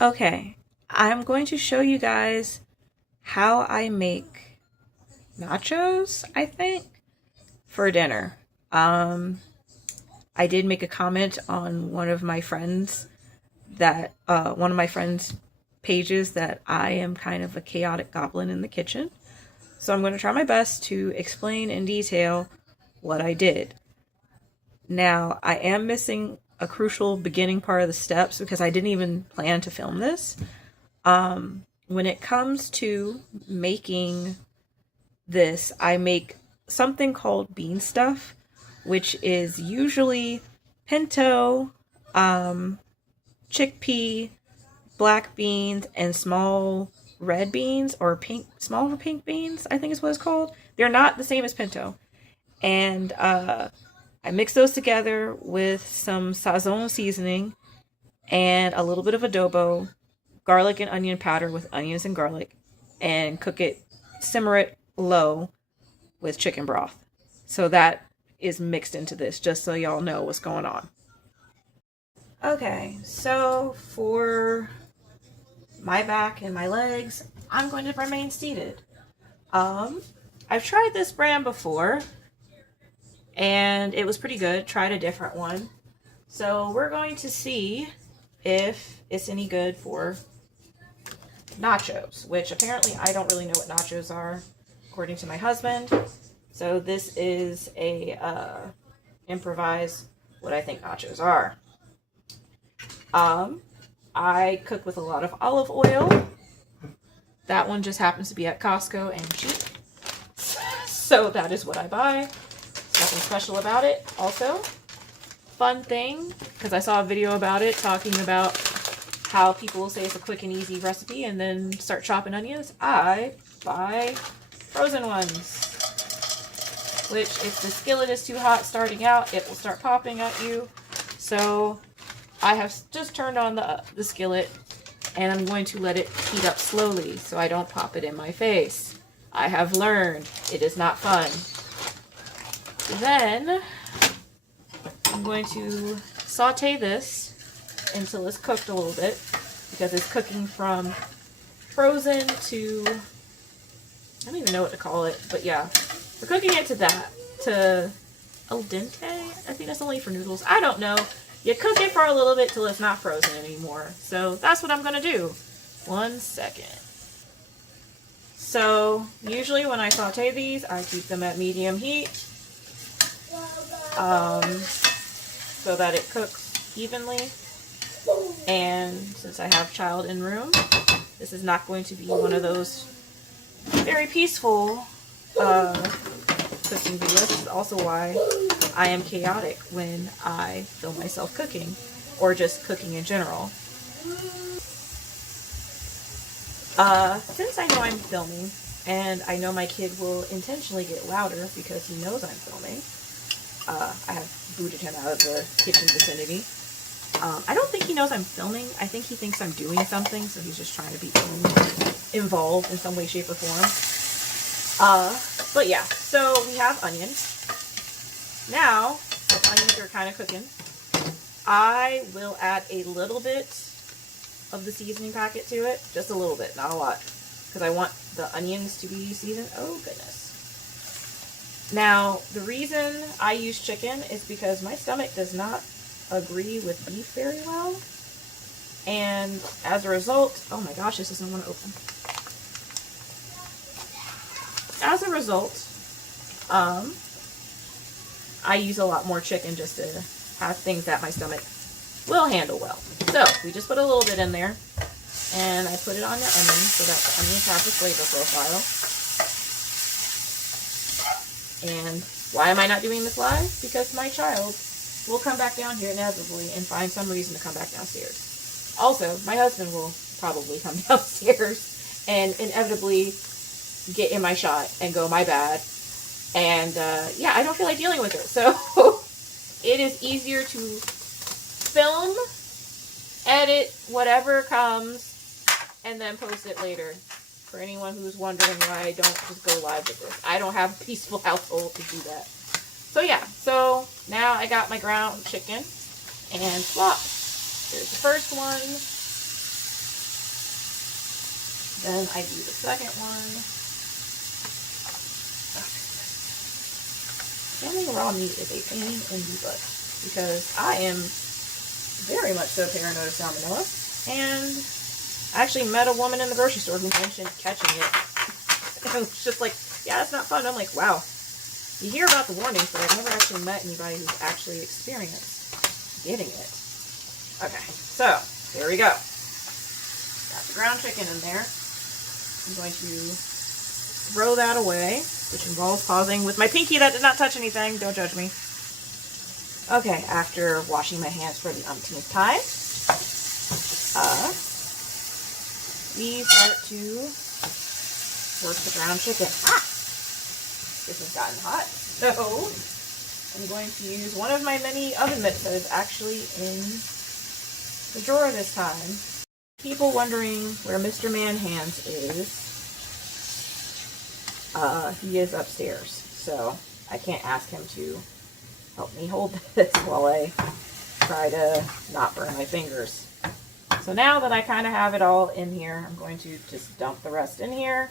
Okay, I'm going to show you guys how I make nachos, I think, for dinner. Um, I did make a comment on one of my friends' pages that I am kind of a chaotic goblin in the kitchen. So I'm going to try my best to explain in detail what I did. Now, I am missing a crucial beginning part of the steps because I didn't even plan to film this. When it comes to making this, I make something called bean stuff, which is usually pinto, um, chickpea, black beans, and small red beans or smaller pink beans, I think is what it's called. They're not the same as pinto. And I mix those together with some sazon seasoning and a little bit of adobo, garlic and onion powder with onions and garlic, and simmer it low with chicken broth. So that is mixed into this, just so y'all know what's going on. Okay, so for my back and my legs, I'm going to remain seated. Um, I've tried this brand before, and it was pretty good. Tried a different one. So we're going to see if it's any good for nachos, which apparently I don't really know what nachos are, according to my husband. So this is a improvise what I think nachos are. I cook with a lot of olive oil. That one just happens to be at Costco and cheap. So that is what I buy. Nothing special about it. Also, fun thing, because I saw a video about it talking about how people say it's a quick and easy recipe and then start chopping onions. I buy frozen ones, which if the skillet is too hot starting out, it will start popping at you. So I have just turned on the skillet, and I'm going to let it heat up slowly so I don't pop it in my face. I have learned it is not fun. Then I'm going to saute this until it's cooked a little bit, because it's cooking from frozen to, I don't even know what to call it, but yeah, we're cooking it to al dente. I think that's only for noodles. I don't know. You cook it for a little bit till it's not frozen anymore. So that's what I'm gonna do. 1 second. So usually when I saute these, I keep them at medium heat, so that it cooks evenly. And since I have child in room, this is not going to be one of those very peaceful cooking videos. This is also why I am chaotic when I film myself cooking, or just cooking in general. Since I know I'm filming, and I know my kid will intentionally get louder because he knows I'm filming, I have booted him out of the kitchen vicinity. I don't think he knows I'm filming. I think he thinks I'm doing something, so he's just trying to be involved in some way, shape, or form. But yeah, so we have onions. Now, the onions are kind of cooking. I will add a little bit of the seasoning packet to it. Just a little bit, not a lot. Because I want the onions to be seasoned. Oh, goodness. Now, the reason I use chicken is because my stomach does not agree with beef very well. And as a result, oh my gosh, this doesn't want to open. As a result, I use a lot more chicken just to have things that my stomach will handle well. So we just put a little bit in there, and I put it on the onion so that the onions have the flavor profile. And why am I not doing this live? Because my child will come back down here inevitably and find some reason to come back downstairs. Also, my husband will probably come downstairs and inevitably get in my shot and go, my bad. And yeah, I don't feel like dealing with it. So it is easier to film, edit whatever comes, and then post it later. For anyone who's wondering why I don't just go live with this. I don't have a peaceful household to do that. So yeah, so now I got my ground chicken and flop. There's the first one. Then I do the second one. Handling raw meat is a pain in the butt because I am very much so paranoid of salmonella. And I actually met a woman in the grocery store who mentioned catching it. And it was just like, yeah, that's not fun. I'm like, wow. You hear about the warnings, but I've never actually met anybody who's actually experienced getting it. Okay, so here we go. Got the ground chicken in there. I'm going to throw that away, which involves pausing with my pinky that did not touch anything. Don't judge me. Okay, after washing my hands for the umpteenth time, we start to roast the ground chicken. This has gotten hot, so I'm going to use one of my many oven mitts that is actually in the drawer this time. People wondering where Mr. Manhands is, he is upstairs, so I can't ask him to help me hold this while I try to not burn my fingers. So now that I kind of have it all in here, I'm going to just dump the rest in here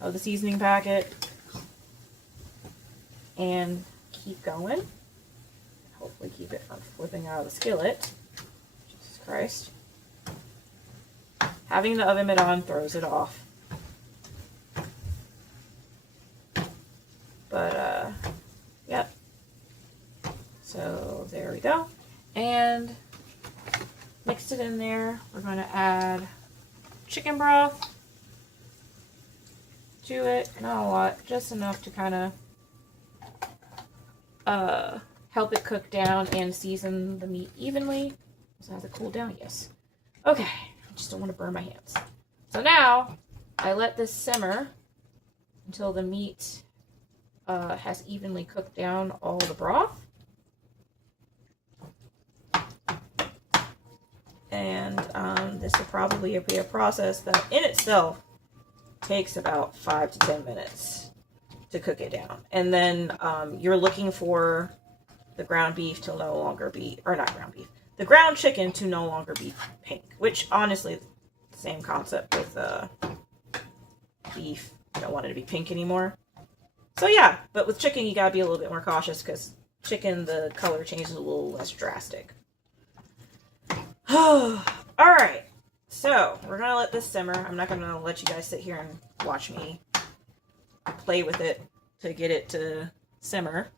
of the seasoning packet and keep going. Hopefully keep it from flipping out of the skillet. Jesus Christ. Having the oven mitt on throws it off. But, yep. So there we go. And mixed it in there. We're going to add chicken broth to it. Not a lot, just enough to kind of help it cook down and season the meat evenly. So has it cooled down? Yes. Okay, I just don't want to burn my hands. So now I let this simmer until the meat has evenly cooked down all the broth. And this will probably be a process that in itself takes about 5 to 10 minutes to cook it down. And then you're looking for the ground beef to no longer be, or not ground beef, the ground chicken to no longer be pink, which honestly, the same concept with beef. I don't want it to be pink anymore. So yeah, but with chicken, you gotta be a little bit more cautious because chicken, the color changes a little less drastic. Alright, so we're gonna let this simmer. I'm not gonna let you guys sit here and watch me play with it to get it to simmer.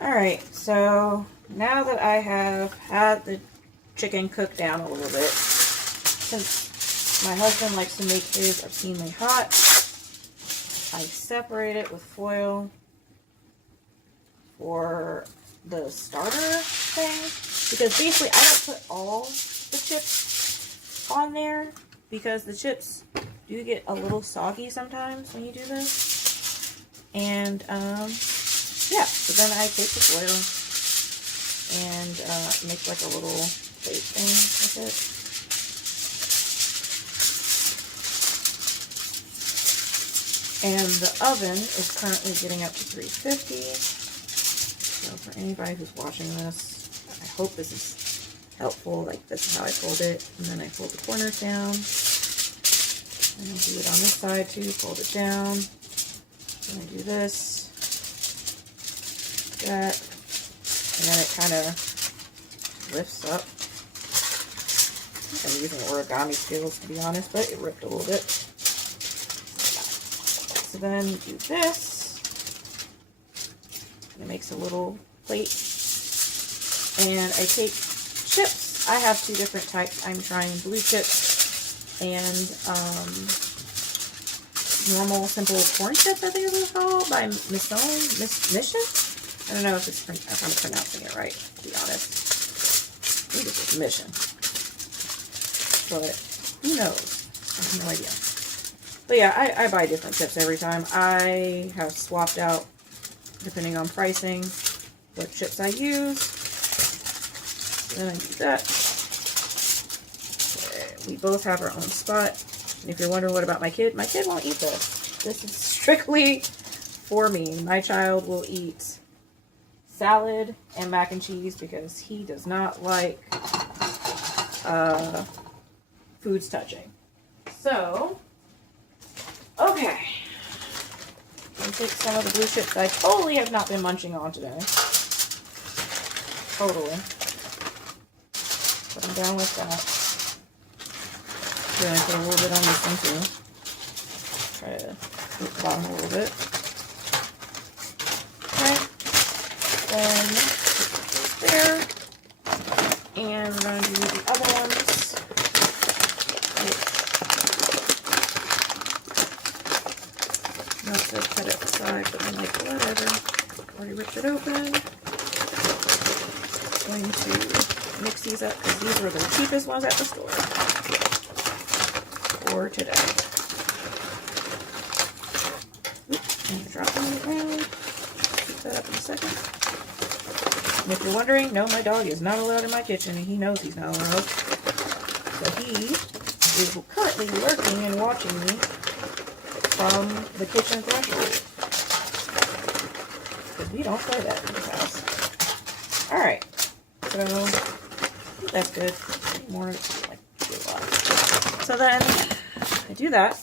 Alright, so now that I have had the chicken cooked down a little bit, since my husband likes to make his obscenely hot, I separate it with foil for the starter thing, because basically I don't put all the chips on there because the chips do get a little soggy sometimes when you do this. And yeah, so then I take the foil and make like a little plate thing with it. And the oven is currently getting up to 350. So for anybody who's watching this, I hope this is helpful. Like, this is how I fold it. And then I fold the corners down. And I do it on this side too. Fold it down. And I do this. That. And then it kind of lifts up. I think I'm using origami skills, to be honest, but it ripped a little bit. So then you do this, and it makes a little plate, and I take chips. I have two different types. I'm trying blue chips and normal simple corn chips, I think it's called, by Mission. I don't know if I'm pronouncing it right, to be honest. I think it's Mission, but who knows? I have no idea. But yeah, I buy different chips every time. I have swapped out, depending on pricing, what chips I use. So then I do that. Okay, we both have our own spot. And if you're wondering what about my kid won't eat this. This is strictly for me. My child will eat salad and mac and cheese because he does not like foods touching. So, okay. I'm gonna take some of the blue chips that I totally have not been munching on today. Totally. Put them down like that. Gonna put a little bit on this one too. Try to flip the bottom a little bit. Okay. Then put there. And we're gonna do the other ones. Not to put it aside, but I'm like, whatever. Already ripped it open. Going to mix these up because these were the cheapest ones at the store for today. Oops, and drop them on the ground. Keep that up in a second. And if you're wondering, no, my dog is not allowed in my kitchen, and he knows he's not allowed. So he is currently lurking and watching me from the kitchen threshold. Because we don't play that in this house. Alright. So, that's good. More, like, a lot. So then, I do that.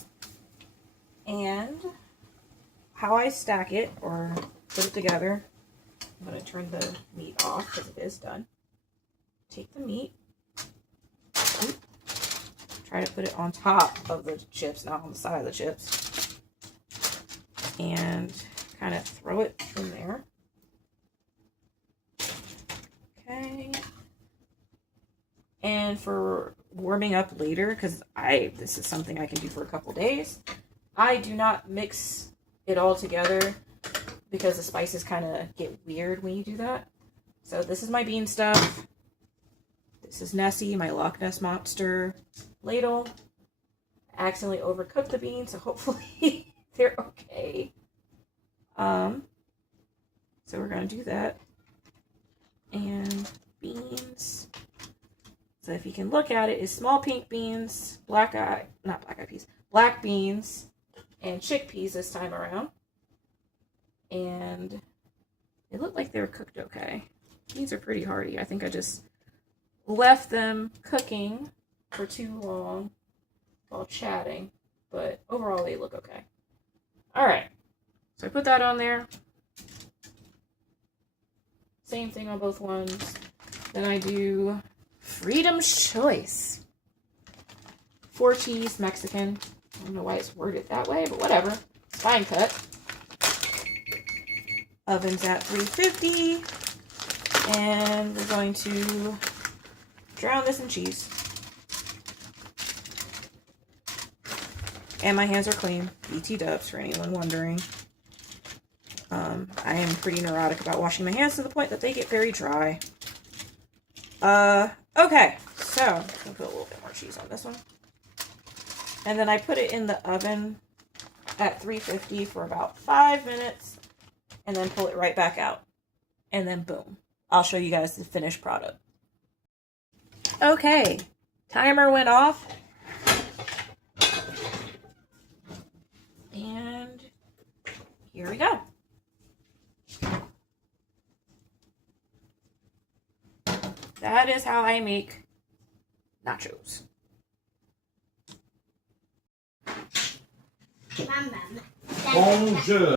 And how I stack it, or put it together, I'm going to turn the meat off because it is done. Take the meat. Try to put it on top of the chips, not on the side of the chips. And kind of throw it in there. Okay. And for warming up later, because this is something I can do for a couple days, I do not mix it all together because the spices kind of get weird when you do that. So this is my bean stuff. This is Nessie, my Loch Ness Monster ladle. I accidentally overcooked the beans, so hopefully they're okay. So we're going to do that. And beans. So if you can look at it, is small pink beans, black beans, and chickpeas this time around. And it looked like they were cooked okay. These are pretty hearty. I think I just left them cooking for too long while chatting, but overall they look okay. Alright, so I put that on there. Same thing on both ones. Then I do Freedom's Choice. 4 cheese Mexican. I don't know why it's worded that way, but whatever. It's fine cut. Oven's at 350. And we're going to drown this in cheese. And my hands are clean. BT dubs for anyone wondering. I am pretty neurotic about washing my hands to the point that they get very dry. Okay. So, I'm going to put a little bit more cheese on this one. And then I put it in the oven at 350 for about 5 minutes. And then pull it right back out. And then boom. I'll show you guys the finished product. Okay. Timer went off. And here we go. That is how I make nachos. Bonjour.